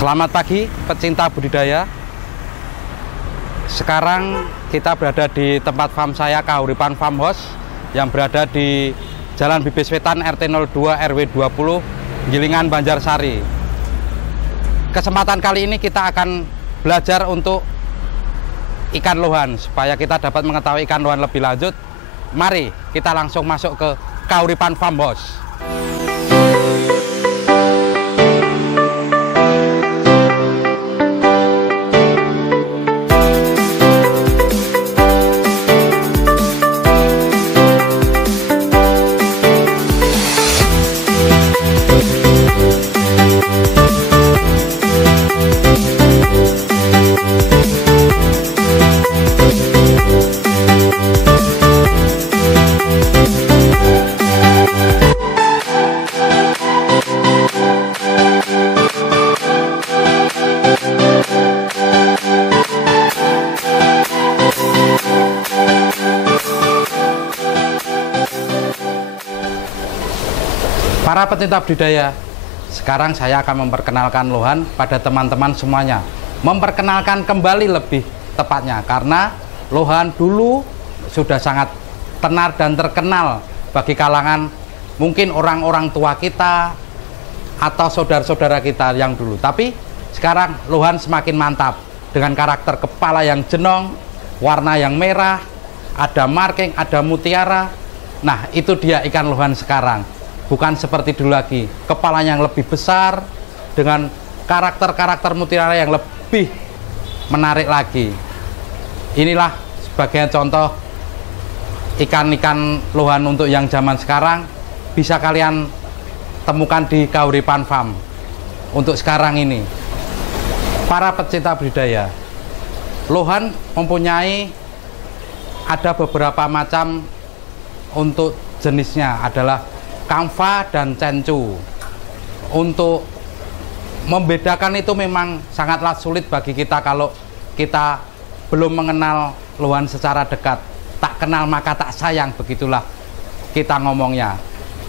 Selamat pagi pecinta budidaya. Sekarang kita berada di tempat farm saya, Kahuripan Farm House, yang berada di Jalan Bibis Wetan RT 02 RW 20 Gilingan, Banjarsari. Kesempatan kali ini kita akan belajar untuk ikan lohan. Supaya kita dapat mengetahui ikan lohan lebih lanjut, mari kita langsung masuk ke Kahuripan Farm House. Para pecinta budidaya, sekarang saya akan memperkenalkan lohan pada teman-teman semuanya. Memperkenalkan kembali lebih tepatnya, karena lohan dulu sudah sangat tenar dan terkenal bagi kalangan mungkin orang-orang tua kita atau saudara-saudara kita yang dulu. Tapi sekarang lohan semakin mantap dengan karakter kepala yang jenong, warna yang merah, ada marking, ada mutiara. Nah, itu dia ikan lohan sekarang. Bukan seperti dulu lagi, kepalanya yang lebih besar dengan karakter-karakter mutiara yang lebih menarik lagi. Inilah sebagai contoh ikan-ikan lohan untuk yang zaman sekarang, bisa kalian temukan di Kahuripan Farm untuk sekarang ini. Para pecinta budidaya, lohan mempunyai ada beberapa macam untuk jenisnya, adalah kamfa dan cencu. Untuk membedakan itu memang sangatlah sulit bagi kita kalau kita belum mengenal lohan secara dekat. Tak kenal maka tak sayang, begitulah kita ngomongnya.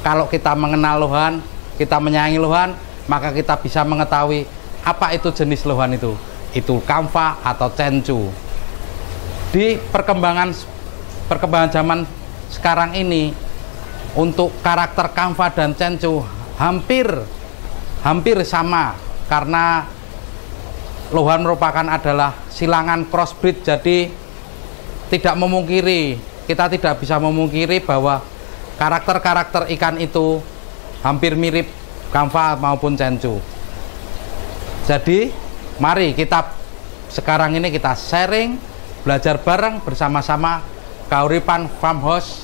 Kalau kita mengenal lohan, kita menyayangi lohan, maka kita bisa mengetahui apa itu jenis lohan itu. Itu kamfa atau cencu. Di perkembangan zaman sekarang ini, untuk karakter kamfa dan cencu hampir sama, karena lohan merupakan adalah silangan crossbreed. Jadi kita tidak bisa memungkiri bahwa karakter-karakter ikan itu hampir mirip kamfa maupun cencu. Jadi mari kita sekarang ini kita sharing, belajar bareng bersama-sama Kahuripan Farm House,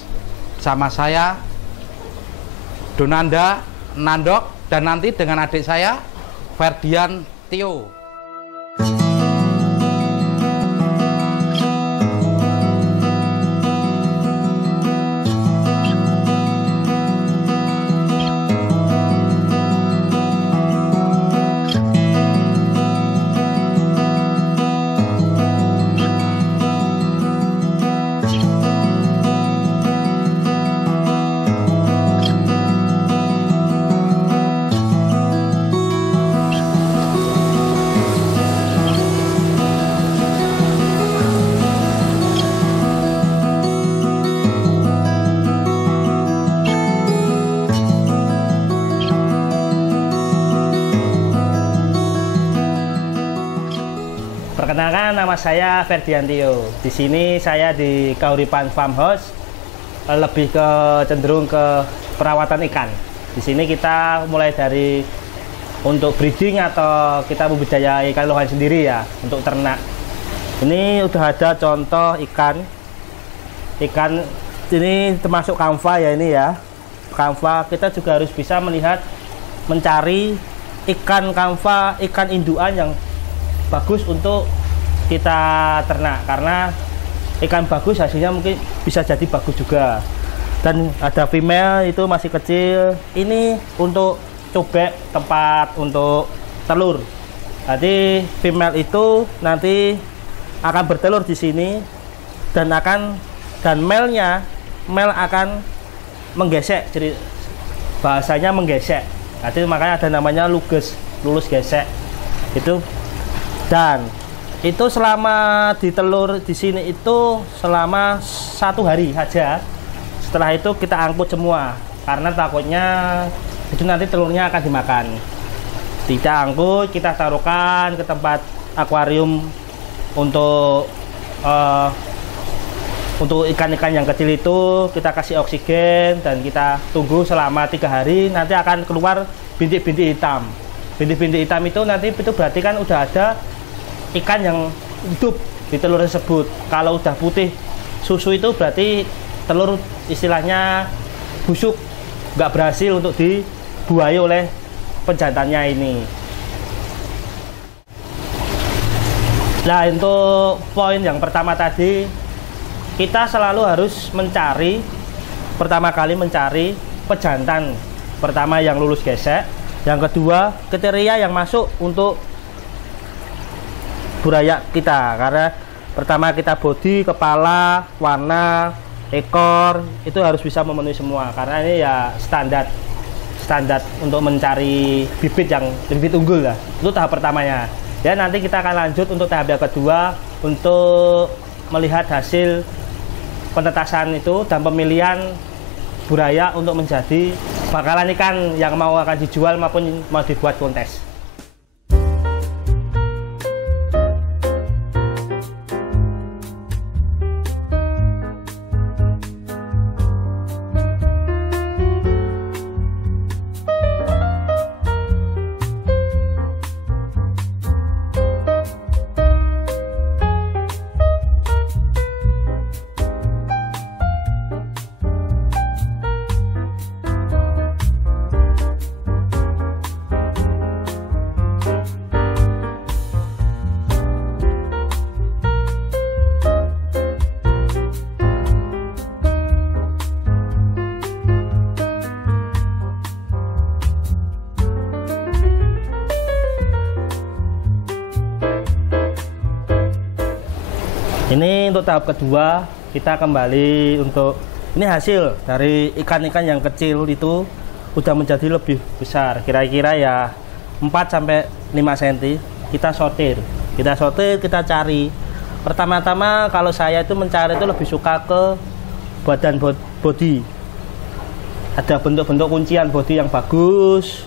sama saya Donanda Nandok, dan nanti dengan adik saya Ferdian Tio. Perkenalkan, nama saya Ferdian Tio. Di sini saya di Kahuripan Farm House, lebih ke cenderung ke perawatan ikan. Di sini kita mulai dari untuk breeding atau kita membudidaya ikan lohan sendiri ya, untuk ternak. Ini udah ada contoh ikan ini termasuk kamfa ya, ini ya. Kamfa kita juga harus bisa mencari ikan kamfa, ikan indukan yang bagus untuk kita ternak, karena ikan bagus hasilnya mungkin bisa jadi bagus juga. Dan ada female itu masih kecil, ini untuk cobek tempat untuk telur. Jadi female itu nanti akan bertelur di sini, dan male akan menggesek, jadi bahasanya menggesek. Jadi makanya ada namanya lulus gesek. Itu dan itu selama ditelur di sini itu selama 1 hari saja. Setelah itu kita angkut semua karena takutnya itu nanti telurnya akan dimakan. Kita angkut, kita taruhkan ke tempat akuarium untuk ikan-ikan yang kecil itu kita kasih oksigen dan kita tunggu selama 3 hari. Nanti akan keluar bintik-bintik hitam. Bintik-bintik hitam itu nanti itu berarti kan udah ada ikan yang hidup di telur tersebut. Kalau udah putih susu itu berarti telur istilahnya busuk, nggak berhasil untuk dibuai oleh penjantannya ini. Nah, untuk poin yang pertama tadi, kita selalu harus pertama kali mencari pejantan pertama yang lulus gesek, yang kedua kriteria yang masuk untuk buraya kita, karena pertama kita body, kepala, warna, ekor itu harus bisa memenuhi semua, karena ini ya standar untuk mencari bibit unggul lah. Itu tahap pertamanya. Ya, nanti kita akan lanjut untuk tahap yang kedua untuk melihat hasil penetasan itu dan pemilihan buraya untuk menjadi bakalan ikan yang akan dijual maupun mau dibuat kontes. Ini untuk tahap kedua, kita kembali untuk ini hasil dari ikan-ikan yang kecil itu udah menjadi lebih besar, kira-kira ya 4-5 cm. Kita sortir, kita cari. Pertama-tama kalau saya itu mencari itu lebih suka ke badan body. Ada bentuk-bentuk kuncian body yang bagus,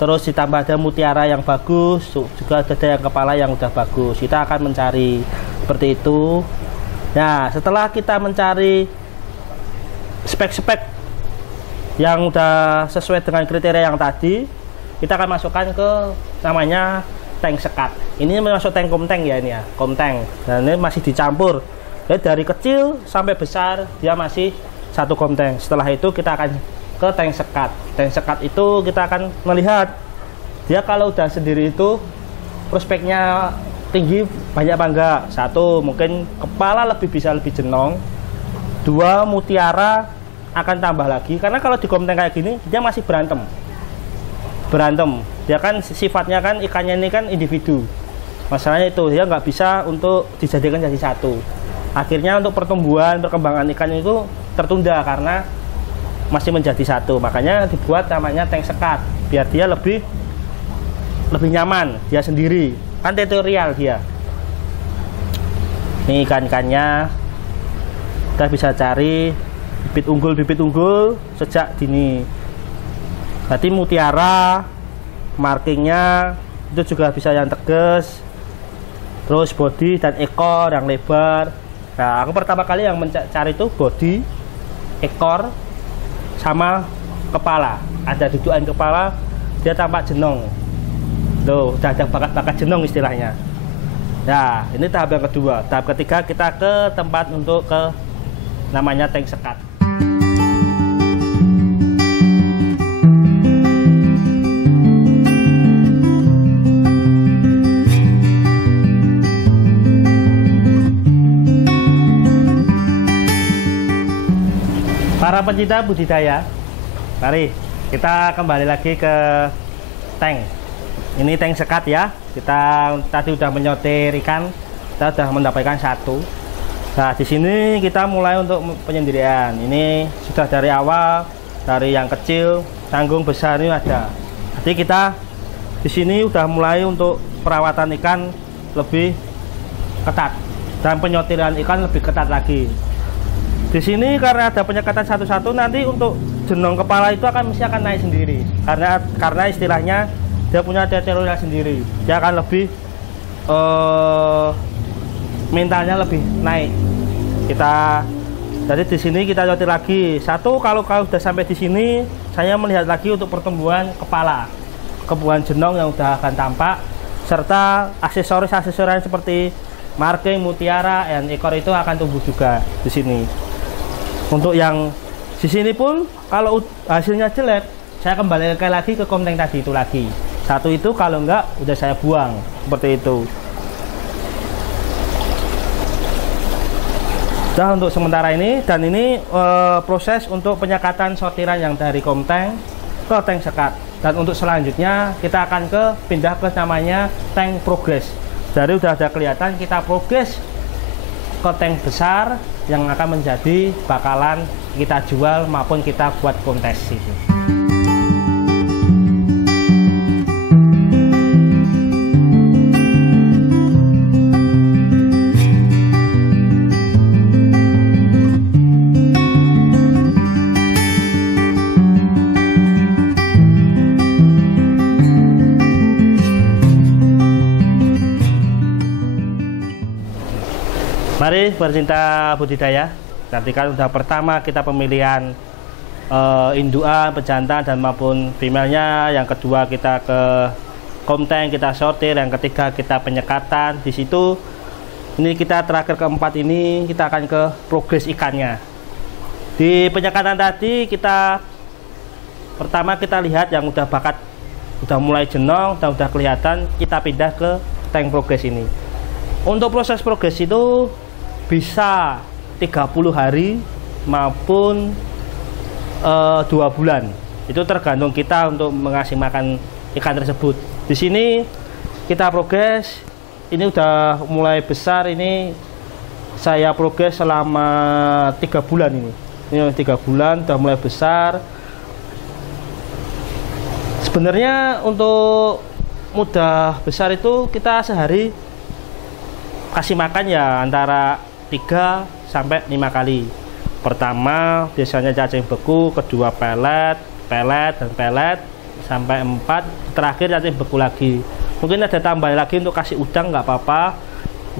terus ditambah ada mutiara yang bagus, juga ada yang kepala yang udah bagus. Kita akan mencari seperti itu. Nah, setelah kita mencari spek-spek yang udah sesuai dengan kriteria yang tadi, kita akan masukkan ke namanya tank sekat. Ini masuk tank komteng ya, ini ya, komteng. Dan ini masih dicampur. Jadi dari kecil sampai besar dia masih satu komteng. Setelah itu kita akan ke tank sekat. Tank sekat itu kita akan melihat dia kalau udah sendiri itu prospeknya tinggi banyak apa enggak. 1, mungkin kepala bisa lebih jenong. 2, mutiara akan tambah lagi, karena kalau di komteng kayak gini dia masih berantem. Dia kan sifatnya kan ikannya ini kan individu. Masalahnya itu dia nggak bisa untuk dijadikan jadi satu. Akhirnya untuk perkembangan ikan itu tertunda karena masih menjadi satu. Makanya dibuat namanya tank sekat biar dia lebih nyaman dia sendiri. Kan teritorial dia. Ini ikan-ikannya kita bisa cari bibit unggul sejak dini. Berarti mutiara markingnya itu juga bisa yang tegas, terus body dan ekor yang lebar. Nah, aku pertama kali yang mencari itu body, ekor, sama kepala. Ada dudukan kepala, dia tampak jenong. Tuh, udah ada bakat-bakat jenong istilahnya. Nah, ini tahap yang kedua. Tahap ketiga kita ke tempat untuk ke namanya tank sekat. Para pencinta budidaya, mari kita kembali lagi ke tank. Ini tank sekat ya. Kita tadi udah menyortir ikan, kita sudah mendapatkan 1. Nah, di sini kita mulai untuk penyendirian. Ini sudah dari awal, dari yang kecil, tanggung besar ini ada. Jadi kita di sini udah mulai untuk perawatan ikan lebih ketat dan penyortiran ikan lebih ketat lagi. Di sini karena ada penyekatan satu-satu, nanti untuk jenong kepala itu mesti akan naik sendiri karena istilahnya dia punya teritorial sendiri, dia akan lebih mentalnya lebih naik. Jadi di sini kita sortir lagi satu. Kalau sudah sampai di sini, saya melihat lagi untuk pertumbuhan kepala, pertumbuhan jenong yang sudah akan tampak, serta aksesoris seperti marking, mutiara, dan ekor itu akan tumbuh juga di sini. Untuk yang di sini pun kalau hasilnya jelek, saya kembali lagi ke komteng tadi itu lagi. Satu itu kalau enggak udah saya buang seperti itu. Nah, untuk sementara ini, dan ini proses untuk penyekatan sortiran yang dari komteng ke tank sekat. Dan untuk selanjutnya kita akan pindah ke namanya tank progres. Jadi udah ada kelihatan kita progres ke tank besar yang akan menjadi bakalan kita jual maupun kita buat kontes itu. Mari bercinta budidaya. Nanti kan udah pertama kita pemilihan induan, pejantan dan maupun female-nya. Yang kedua kita ke komteng, kita sortir. Yang ketiga kita penyekatan. Di situ ini kita terakhir keempat ini kita akan ke progres ikannya. Di penyekatan tadi kita pertama kita lihat yang udah bakat, udah mulai jenong dan udah kelihatan, kita pindah ke tank progres ini. Untuk proses progres itu bisa 30 hari maupun 2 bulan. Itu tergantung kita untuk mengasih makan ikan tersebut. Di sini kita progres, ini udah mulai besar, ini saya progres selama 3 bulan ini. Ini 3 bulan udah mulai besar. Sebenarnya untuk mudah besar itu kita sehari kasih makan ya antara 3 sampai 5 kali. Pertama biasanya cacing beku, kedua pelet, dan pelet sampai 4, terakhir cacing beku lagi. Mungkin ada tambah lagi untuk kasih udang, nggak apa-apa,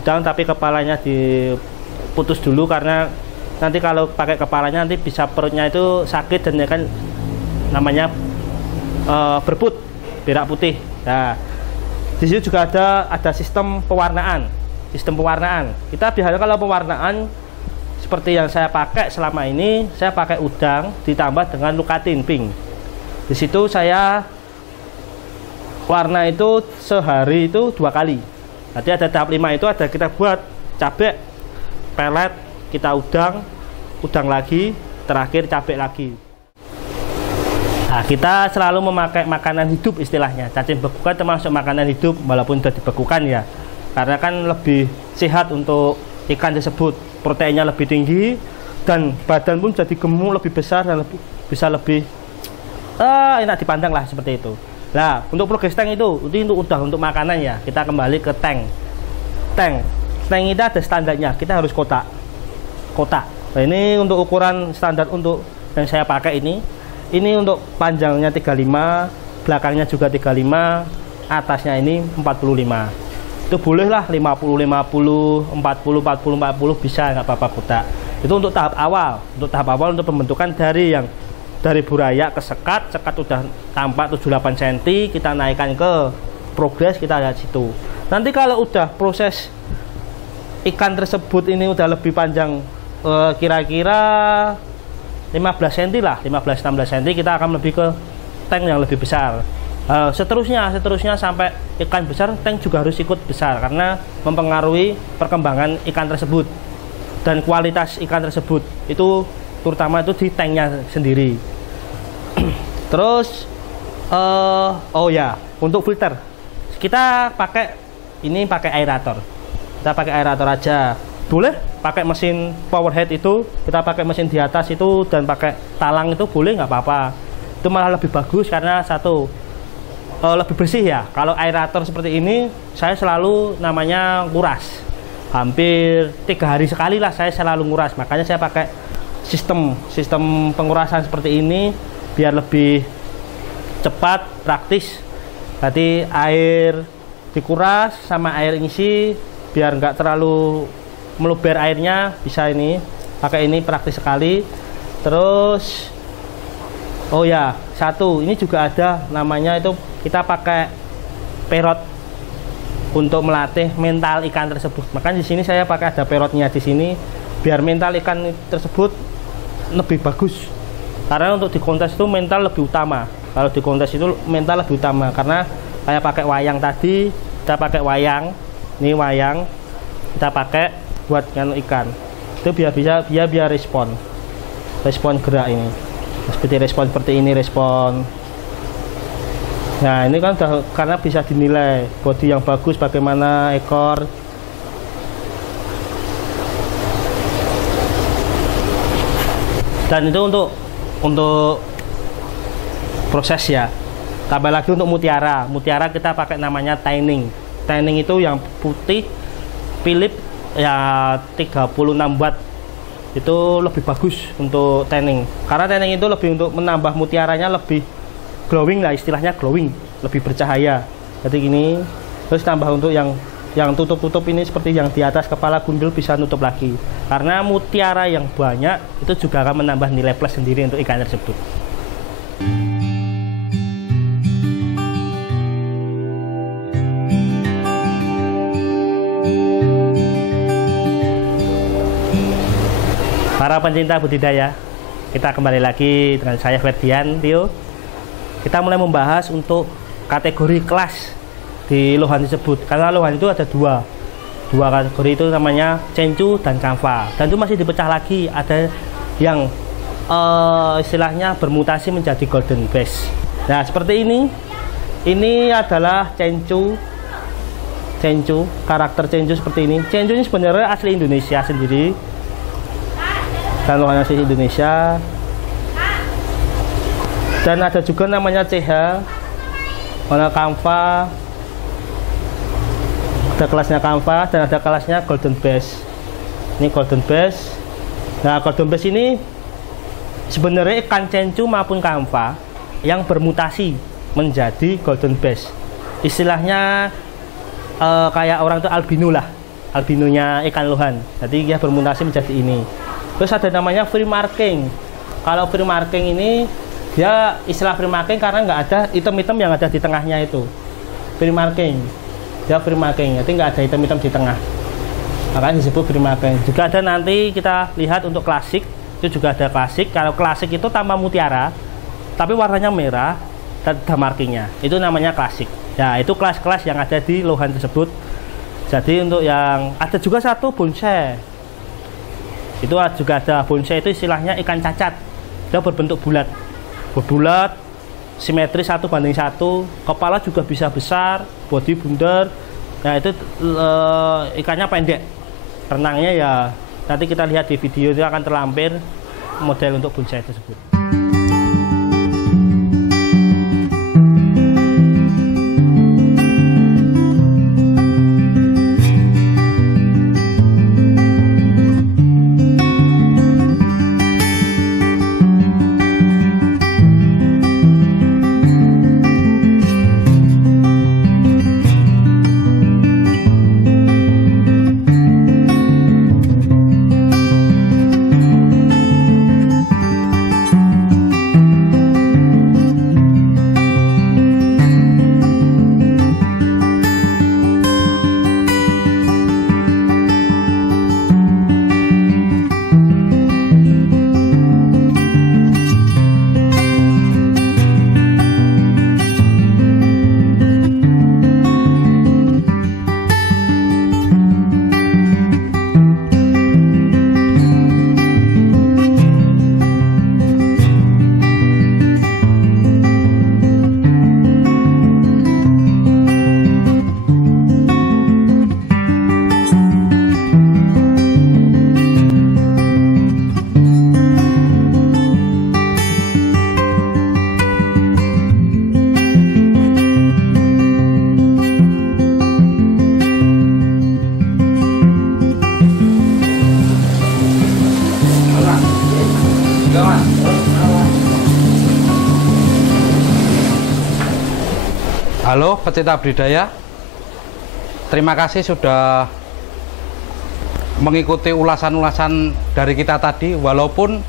udang tapi kepalanya diputus dulu karena nanti kalau pakai kepalanya nanti bisa perutnya itu sakit dan ya kan namanya berbut, berak putih. Nah, di sini juga ada sistem pewarnaan. Kita biasanya kalau pewarnaan seperti yang saya pakai selama ini, saya pakai udang ditambah dengan lukatin pink. Di situ saya warna itu sehari itu 2 kali. Nanti ada tahap 5 itu ada kita buat cabai, pelet, kita udang lagi, terakhir cabai lagi. Nah, kita selalu memakai makanan hidup istilahnya. Cacing beku kan termasuk makanan hidup walaupun sudah dibekukan ya. Karena kan lebih sehat untuk ikan tersebut, proteinnya lebih tinggi dan badan pun jadi gemuk, lebih besar dan bisa lebih enak dipandang lah seperti itu. Nah, untuk progres tank itu udah untuk makanan ya. Kita kembali ke tank itu ada standarnya, kita harus kotak. Nah, ini untuk ukuran standar untuk yang saya pakai ini untuk panjangnya 35, belakangnya juga 35, atasnya ini 45. Itu boleh lah 50, 40, 40 bisa, nggak apa-apa kotak. Itu untuk tahap awal. Untuk pembentukan dari buraya ke sekat udah tampak 78 cm, kita naikkan ke progres, kita lihat situ. Nanti kalau udah proses ikan tersebut ini udah lebih panjang, kira-kira 15 cm lah, 15-16 cm, kita akan lebih ke tank yang lebih besar. Seterusnya sampai ikan besar, tank juga harus ikut besar karena mempengaruhi perkembangan ikan tersebut dan kualitas ikan tersebut itu terutama itu di tanknya sendiri. Terus untuk filter kita pakai aerator. Kita pakai aerator aja. Boleh pakai mesin powerhead itu, kita pakai mesin di atas itu dan pakai talang itu boleh, nggak apa-apa. Itu malah lebih bagus karena satu, lebih bersih ya. Kalau aerator seperti ini saya selalu namanya nguras, hampir 3 hari sekali lah saya selalu nguras. Makanya saya pakai sistem pengurasan seperti ini biar lebih cepat, praktis. Jadi air dikuras sama air ngisi biar nggak terlalu meluber airnya, bisa ini pakai ini praktis sekali. Terus oh ya, satu ini juga ada namanya itu kita pakai perot untuk melatih mental ikan tersebut. Makanya di sini saya pakai ada perotnya di sini biar mental ikan tersebut lebih bagus. Karena untuk di kontes itu mental lebih utama. Kalau di kontes itu mental lebih utama karena kayak pakai wayang tadi, kita pakai wayang, ini wayang kita pakai buat nganu ikan. Itu biar respon gerak ini. Seperti respon seperti ini respon. Nah, ini kan udah karena bisa dinilai bodi yang bagus bagaimana ekor. Dan itu untuk proses ya. Tambah lagi untuk mutiara. Mutiara kita pakai namanya tanning. Tanning itu yang putih Philip ya 36 watt. Itu lebih bagus untuk tanning. Karena tanning itu lebih untuk menambah mutiaranya lebih glowing lah, istilahnya glowing, lebih bercahaya. Jadi gini. Terus tambah untuk yang tutup-tutup ini seperti yang di atas kepala gundul bisa nutup lagi. Karena mutiara yang banyak itu juga akan menambah nilai plus sendiri untuk ikan tersebut. Para pencinta budidaya, kita kembali lagi dengan saya Ferdian Tio. Kita mulai membahas untuk kategori kelas di lohan tersebut. Karena lohan itu ada dua kategori, itu namanya cencu dan kamfa. Dan itu masih dipecah lagi, ada yang istilahnya bermutasi menjadi golden bass. Nah seperti ini adalah cencu, karakter cencu seperti ini. Cencu ini sebenarnya asli Indonesia sendiri. Dan lohan asli Indonesia. Dan ada juga namanya CH, warna kamfa. Ada kelasnya kamfa dan ada kelasnya golden bass. Ini golden bass. Nah, golden bass ini sebenarnya ikan cencu maupun kamfa yang bermutasi menjadi golden bass. Istilahnya kayak orang itu albino lah, albinonya ikan lohan. Jadi dia bermutasi menjadi ini. Terus ada namanya free marking. Kalau free marking ini dia istilah free marking karena nggak ada item-item yang ada di tengahnya itu. Free marking. Dia free marking, jadi nggak ada item-item di tengah. Makanya disebut free marking. Juga ada nanti kita lihat untuk klasik, itu juga ada klasik. Kalau klasik itu tanpa mutiara, tapi warnanya merah dan ada markingnya. Itu namanya klasik. Ya, itu kelas-kelas yang ada di lohan tersebut. Jadi untuk yang ada juga satu bonsai. Itu juga ada bonsai, itu istilahnya ikan cacat. Dia berbentuk bulat, simetris 1:1. Kepala juga bisa besar, bodi bundar. Nah itu ikannya pendek. Renangnya ya nanti kita lihat di video itu akan terlampir model untuk bonsai tersebut. Halo pecinta budidaya, terima kasih sudah mengikuti ulasan-ulasan dari kita tadi, walaupun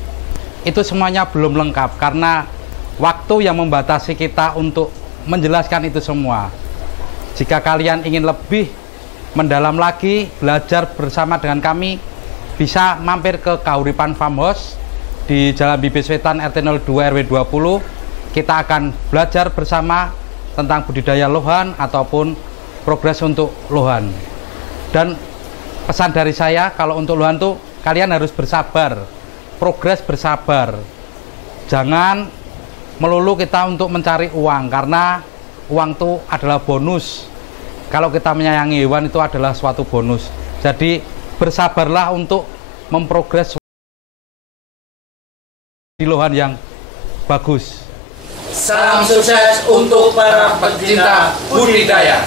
itu semuanya belum lengkap karena waktu yang membatasi kita untuk menjelaskan itu semua. Jika kalian ingin lebih mendalam lagi, belajar bersama dengan kami, bisa mampir ke Kahuripan Farmhouse di Jalan Bibis Wetan RT 02 RW 20. Kita akan belajar bersama tentang budidaya lohan ataupun progres untuk lohan. Dan pesan dari saya, kalau untuk lohan tuh kalian harus bersabar, progres bersabar. Jangan melulu kita untuk mencari uang, karena uang itu adalah bonus. Kalau kita menyayangi hewan itu adalah suatu bonus. Jadi bersabarlah untuk memprogres di lohan yang bagus. Salam sukses untuk para pecinta budidaya.